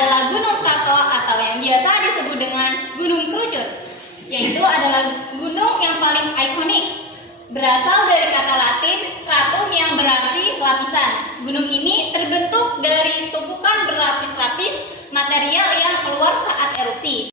adalah Gunung Strato atau yang biasa disebut dengan Gunung Kerucut, yaitu adalah gunung yang paling ikonik. Berasal dari kata Latin stratum yang berarti lapisan. Gunung ini terbentuk dari tumpukan berlapis-lapis material yang keluar saat erupsi.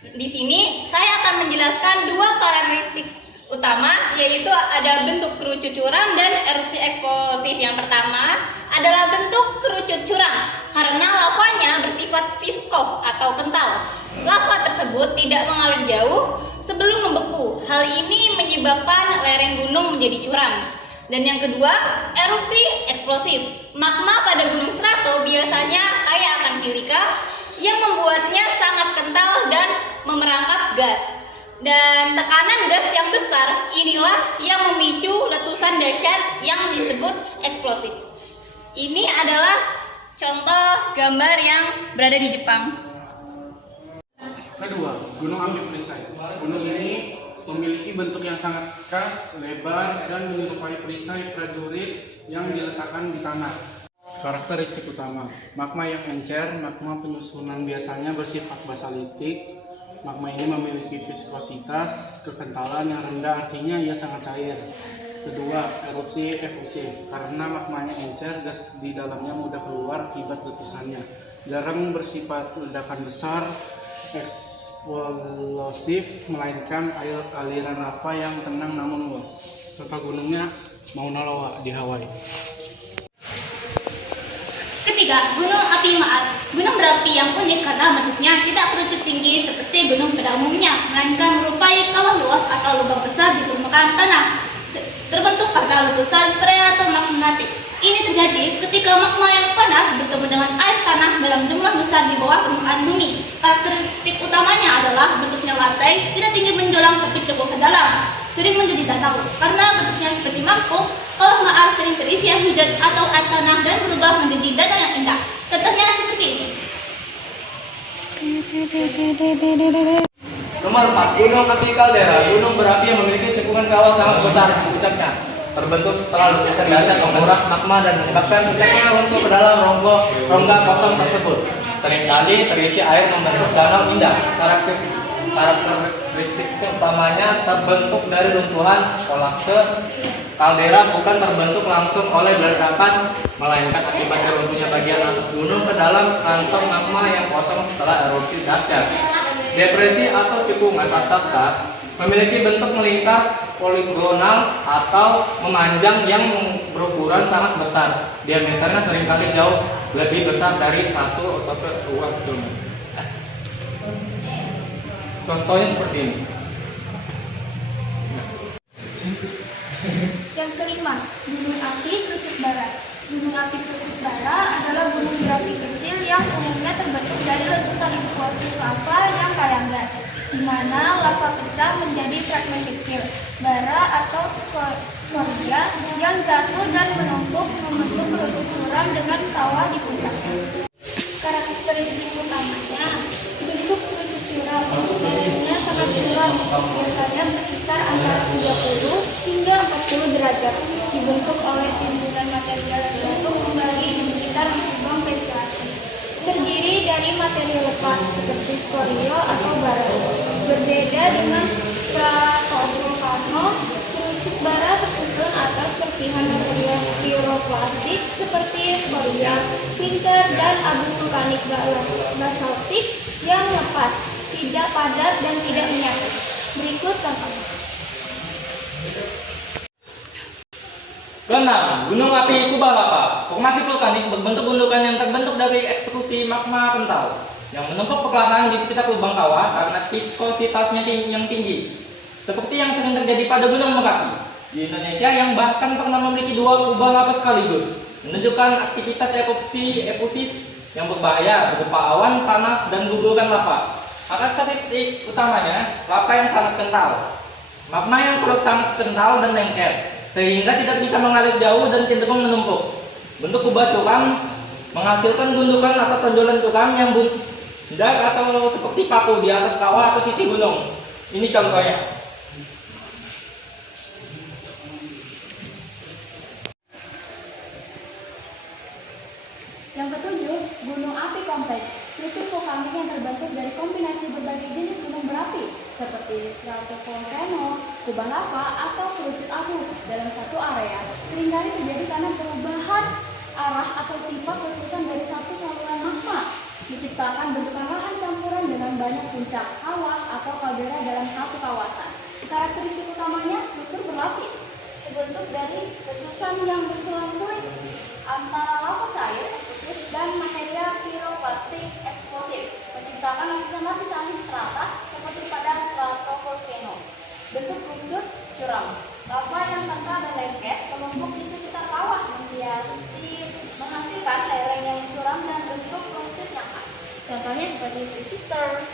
Di sini saya akan menjelaskan dua karakteristik utama, yaitu ada bentuk kerucut curam dan erupsi eksplosif. Yang pertama adalah bentuk kerucut curam karena lavanya bersifat viskos atau kental. Lava tersebut tidak mengalir jauh sebelum membeku. Hal ini menyebabkan lereng gunung menjadi curam. Dan yang kedua, erupsi eksplosif. Magma pada gunung strato biasanya kaya akan silika yang membuatnya sangat kental dan memerangkap gas. Dan tekanan gas yang besar inilah yang memicu letusan dahsyat yang disebut eksplosif. Ini adalah contoh gambar yang berada di Jepang. Kedua, Gunung Api Perisai. Gunung ini memiliki bentuk yang sangat khas, lebar, dan menyerupai perisai prajurit yang diletakkan di tanah. Karakteristik utama, magma yang encer. Magma penyusunan biasanya bersifat basalitik. Magma ini memiliki viskositas, kekentalan yang rendah, artinya ia sangat cair. Kedua, erupsi efusif. Karena magmanya encer, gas di dalamnya mudah keluar akibat letusannya. Jarang bersifat ledakan besar, eksplosif, melainkan aliran lava yang tenang namun luas. Contoh gunungnya Mauna Loa di Hawaii. Ketiga, gunung api Maat. Gunung berapi yang unik karena bentuknya tidak kerucut tinggi seperti gunung pada umumnya, melainkan menyerupai kawah luas atau lubang besar di permukaan tanah, terbentuk karena letusan phreatomagmatik. Ini terjadi ketika magma yang panas bertemu dengan air tanah dalam jumlah besar di bawah permukaan bumi. Karakteristik utamanya adalah bentuknya lantai tidak tinggi menjulang tapi cukup ke dalam, sering menjadi danau. Karena bentuknya seperti mangkuk, kawah Maat sering terisi air hujan atau air tanah dan berubah menjadi danau yang indah. Contohnya seperti ini. Nomor 4, Gunung Api Kaldera. Gunung berapi yang memiliki cekungan kawah sangat besar di puncaknya. Terbentuk setelah letusan dahsyat menguras magma dan menyebabkan puncaknya runtuh ke dalam rongga kosong tersebut. Seringkali terisi air membentuk danau indah. Karakteristik utamanya terbentuk dari runtuhan kolapse. Kaldera bukan terbentuk langsung oleh ledakan, melainkan akibat runtuhnya bagian atas gunung ke dalam kantong magma yang kosong setelah erupsi dahsyat. Depresi atau cekungan raksasa memiliki bentuk melingkar, poligonal atau memanjang yang berukuran sangat besar. Diameternya seringkali jauh lebih besar dari 1 atau 2 km. Contohnya seperti ini. Yang kelima, Gunung Api Kerucut Bara. Gunung Api Kerucut Bara adalah gunung berapi kecil yang umumnya terbentuk dari letusan eksplosif lava yang kaya gas, di mana lava pecah menjadi fragmen kecil, bara atau sporia yang jatuh dan menumpuk membentuk kerucut curam dengan kawah di puncaknya. Karakteristik utamanya, bentuk kerucut curam, lerengnya sangat curam, biasanya berkisar antara 30 hingga 40 derajat, dibentuk oleh timbunan material yang jatuh kembali di sekitar lubang ventilasi. Terdiri dari material lepas seperti skorio atau bara. Berbeda dengan stratovolcano, kerucut bara tersusun atas serpihan material piroplastik seperti skoria, klinker, dan abu vulkanik basaltik yang lepas, tidak padat dan tidak menyatu. Berikut contohnya. Keenam, Gunung Api Kubalapa. Formasi vulkanik berbentuk gundukan yang terbentuk dari ekstrusi magma kental yang menumpuk perlahan di sekitar lubang kawah karena viskositasnya yang tinggi, seperti yang sering terjadi pada Gunung Merapi di Indonesia yang bahkan pernah memiliki 2 kubah lava sekaligus, menunjukkan aktivitas erupsi efusif yang berbahaya berupa awan panas dan guguran lava. Karakteristik utamanya, lava yang sangat kental, magma yang terus sangat kental dan lengket, sehingga tidak bisa mengalir jauh dan cenderung menumpuk. Bentuk kubah curam menghasilkan gundukan atau tonjolan curam yang bunder atau seperti paku di atas kawah atau sisi gunung. Ini contohnya. Yang ketujuh, gunung api kompleks. Struktur vulkanik yang terbentuk dari kombinasi berbagai jenis gunung berapi seperti stratovolcano, kubah lava, atau kerucut abu dalam satu area. Seringkali terjadi karena perubahan arah atau sifat letusan dari satu saluran magma, menciptakan bentukan lahan campuran dengan banyak puncak, kawah, atau kaldera dalam satu kawasan. Karakteristik utamanya struktur berlapis, terbentuk dari letusan yang berselang-seling antara lava cair dan material piroklastik eksplosif, menciptakan lapisan-lapisan strata seperti pada stratovolcano. Bentuk kerucut curam, lava yang kental dan lengket menumpuk di sekitar kawah, menghasilkan lereng yang curam dan bentuk kerucut yang khas. Contohnya seperti Three Sisters,